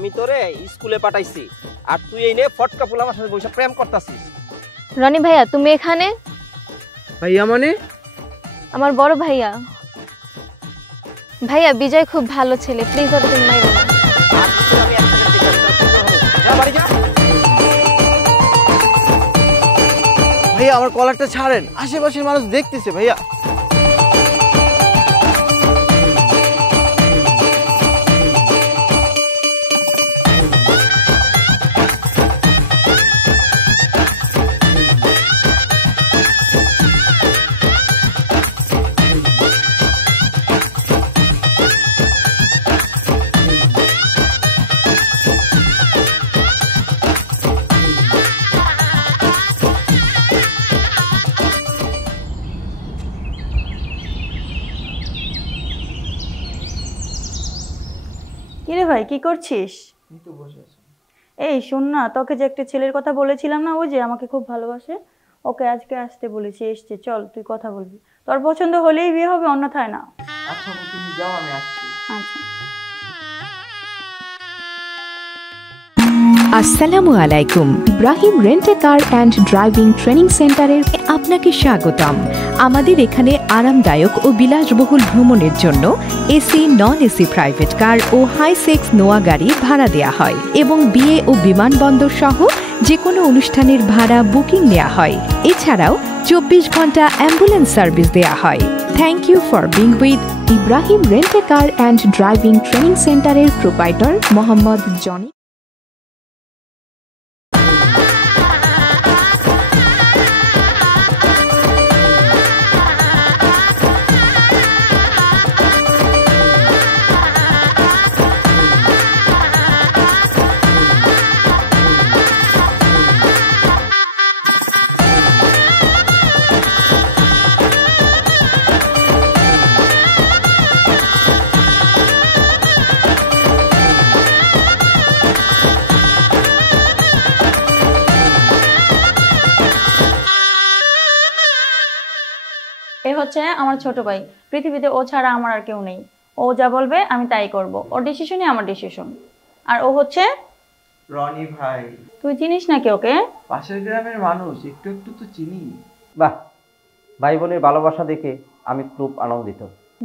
আমি তোরে স্কুলে পাঠাইছি আর তুই এই নে ফটকা ফুল আমার সাথে বসে প্রেম করতাছিস। রনি ভাইয়া তুমি এখানে? ভাইয়া মানে? আমার বড় ভাইয়া। ভাইয়া বিজয় খুব ভালো ছেলে, প্লিজ ওকে তুমি মাইরো না। আমি যা বাড়ি যা। ভাইয়া আমার কলারটা ছাড়েন, আশেপাশের মানুষ দেখতেছে ভাইয়া। কিরে ভাই কি করছিস? এই শোন না, তোকে যে একটা ছেলের কথা বলেছিলাম না, ওই যে আমাকে খুব ভালোবাসে, ওকে আজকে আসতে বলেছি, এসছে, চল তুই কথা বলবি, তোর পছন্দ হলেই বিয়ে হবে, অন্যথায় না। আচ্ছা তুমি যাও, আমি আসছি। আচ্ছা। আসসালামু আলাইকুম। Ibrahim rent car and driving training সেন্টারের আপনাকে স্বাগতম। আমাদের এখানে আরামদায়ক ও বিলাসবহুল ভ্রমণের জন্য AC, non AC private car ও হাইসেক্স নোয়া গাড়ি ভাড়া দেওয়া হয় এবং বিয়ে ও বিমানবন্দর সহ যে কোনো অনুষ্ঠানের ভাড়া বুকিং নেওয়া হয়। এছাড়াও 24 ঘন্টা অ্যাম্বুলেন্স সার্ভিস দেওয়া হয়। Thank you for being with Ibrahim rent car and driving training সেন্টারের প্রোপাইটর মোহাম্মদ জনি। এ হচ্ছে আমার ছোট ভাই, পৃথিবীতে ও ছাড়া আমার আর কেউ নেই, ও যা বলবে আমি তাই করব, ওর ডিসিশনই আমার ডিসিশন। আর ও হচ্ছে রনি ভাই। তুই চিনিস নাকি ওকে? পাশের গ্রামের মানুষ, একটু একটু তো চিনি। বাহ, ভাই বোনের ভালোবাসা দেখে আমি খুব আনন্দিত।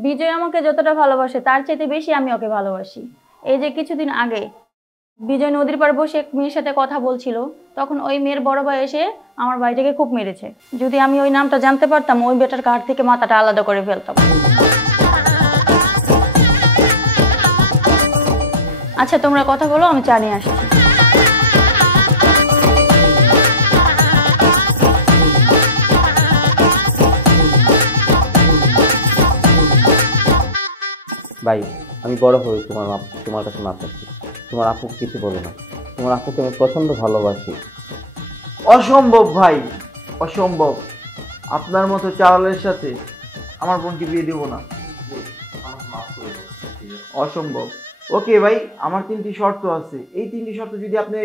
বিজয় আমাকে যতটা ভালোবাসে তার চাইতে বেশি আমি ওকে ভালোবাসি। এই যে কিছুদিন আগে বিজয় নদীর পাড়ে বসে এক মেয়ের সাথে কথা বলছিল, তখন ওই মেয়ের বড় ভাই এসে আমার ভাইটাকে খুব মেরেছে। যদি আমি ওই নামটা জানতে পারতাম, ওই বেটার কার থেকে মাথাটা আলাদা করে ফেলতাম। আচ্ছা তোমরা কথা বলো, আমি চা নিয়ে আসছি। ভাই আমি বড় হয়ে তোমার কাছে মাপ চাচ্ছি। তোমার আপুকে কিছু বলো না, তোমার আপুকে আমি প্রচন্ড ভালোবাসি। অসম্ভব ভাই, অসম্ভব। আপনার মতো চালালের সাথে আমার বোনকে বিয়ে দেবো না, অসম্ভব। ওকে ভাই, আমার 3টি শর্ত আছে, এই 3টি শর্ত যদি আপনি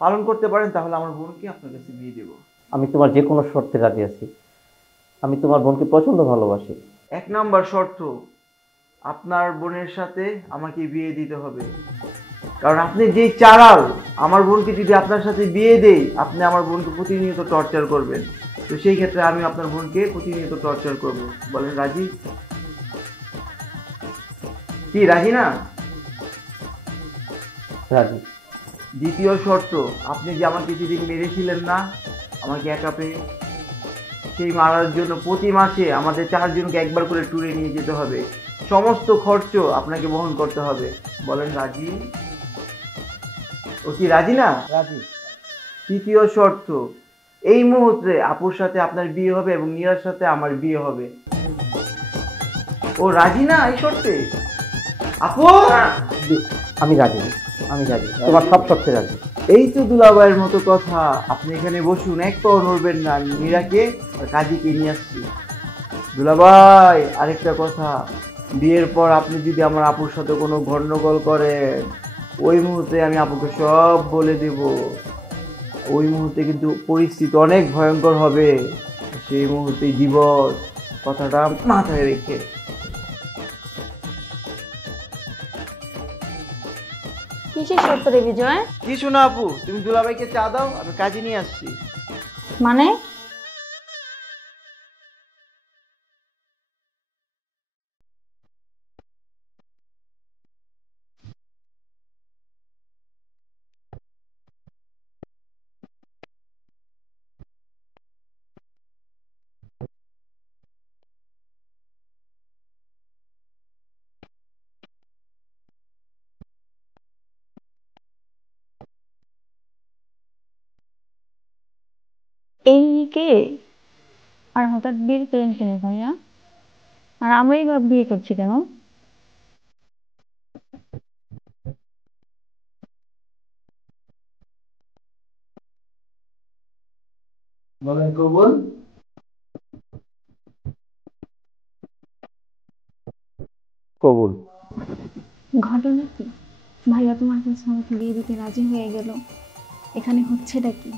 পালন করতে পারেন তাহলে আমার বোনকে আপনার কাছে বিয়ে দেবো। আমি তোমার যে কোনো শর্তে রাজি আছি, আমি তোমার বোনকে প্রচন্ড ভালোবাসি। 1 নাম্বার শর্ত, আপনার বোনের সাথে আমাকে বিয়ে দিতে হবে, কারণ আপনি যে চালাল, আমার বোনকে যদি আপনার সাথে বিয়ে দেই, আপনি আমার বোনকে প্রতিনিয়ত টর্চার করবেন, তো সেই ক্ষেত্রে আমি আপনার বোনকে প্রতিনিয়ত টর্চার করব। বলেন রাজি? কি রাজি না? রাজি। দ্বিতীয় শর্ত, আপনি যে আমাকে যেদিন মেরেছিলেন না আমাকে একা পেয়ে, সেই মারার জন্য প্রতি মাসে আমাদের 4 জনকে একবার করে ট্যুরে নিয়ে যেতে হবে, সমস্ত খরচ আপনাকে বহন করতে হবে। বলেন রাজি? ও কি রাজি না? রাজি। তৃতীয় শর্ত, এই মুহূর্তে আপুর সাথে আপনার বিয়ে হবে এবং নীরার সাথে আমার বিয়ে হবে। ও রাজি না এই শর্তে? আপু আমি রাজি, আমি রাজি, তোমার সব শর্তে রাজি। এই তো দুলাভাইয়ের মতো কথা। আপনি এখানে বসুন, এক পাও নড়বেন না, আমি নীরাকে আর কাজীকে নিয়ে আসছি। দুলাভাই আরেকটা কথা, বিয়ের পর আপনি যদি আমার আপুর সাথে কোনো গন্ডগোল করেন, ওই মুহূর্তে আমি আপুকে সব বলে দেব। ওই মুহূর্তে কিন্তু পরিস্থিতি অনেক ভয়ঙ্কর হবে, সেই মুহূর্তে ডিভোর্স কথাটা মাথায় রেখে। কিসের করতো রে বিজয়? কিছু না আপু, তুমি দুলাভাইকে চা দাও, আমি কাজে নিয়ে আসছি। মানে এই কে? আর হঠাৎ বিয়ে করেন কেন ভাইয়া? আর আমরাই বা বিয়ে করছি কেন? বলেন কবুল। কবুল। ঘটনা কি? ভাইয়া তোমার কাছে আমাকে বিয়ে দিতে রাজি হয়ে গেল, এখানে হচ্ছেটা কি?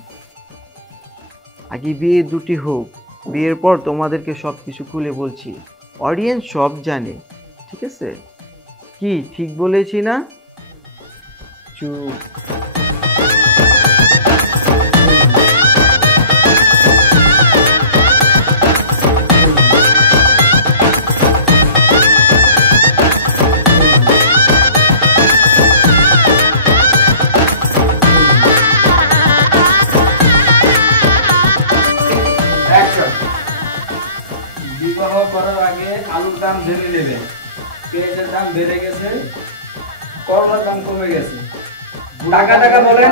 আগে বিয়ে দুটি হোক, বিয়ের পর তোমাদেরকে সবকিছু খুলে বলছি, অডিয়েন্স সব জানে, ঠিক আছে? কি ঠিক বলেছি না? চুপ। বিবাহ করার আগে আলুর দাম জেনে নেবেন, পেঁয়াজের দাম বেড়ে গেছে, করলার দাম কমে গেছে। টাকা টাকা বলেন,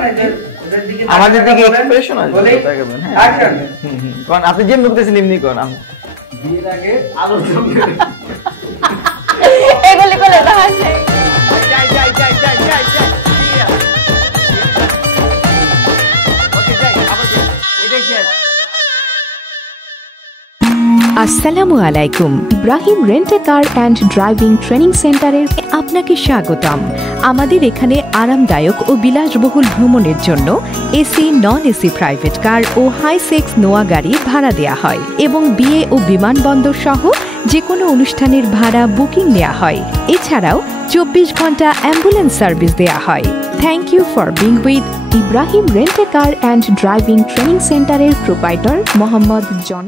আমাদের দিকে এক্সপ্রেশন বলি, action। কোন আপনি যে মুখতেছেন এমনি কোন বিয়ের আগে আলুর দাম বেড়ে এগুলি বলে তো হাসে। যাই যাই যাই যাই যাই যাই ওকে যাই আবার যাই এটাই শেষ। আসসালামু আলাইকুম। Ibrahim rent a car and driving training সেন্টারের আপনাকে স্বাগতম। আমাদের এখানে আরামদায়ক ও বিলাসবহুল ভ্রমণের জন্য AC, non AC private car ও হাইসেক্স নোয়া গাড়ি ভাড়া দেওয়া হয় এবং বিয়ে ও বিমানবন্দর সহ যে কোনো অনুষ্ঠানের ভাড়া বুকিং নেওয়া হয়। এছাড়াও 24 ঘন্টা অ্যাম্বুলেন্স সার্ভিস দেওয়া হয়। Thank you for being with Ibrahim rent a car and driving training সেন্টারের প্রোপাইটর মোহাম্মদ জনি।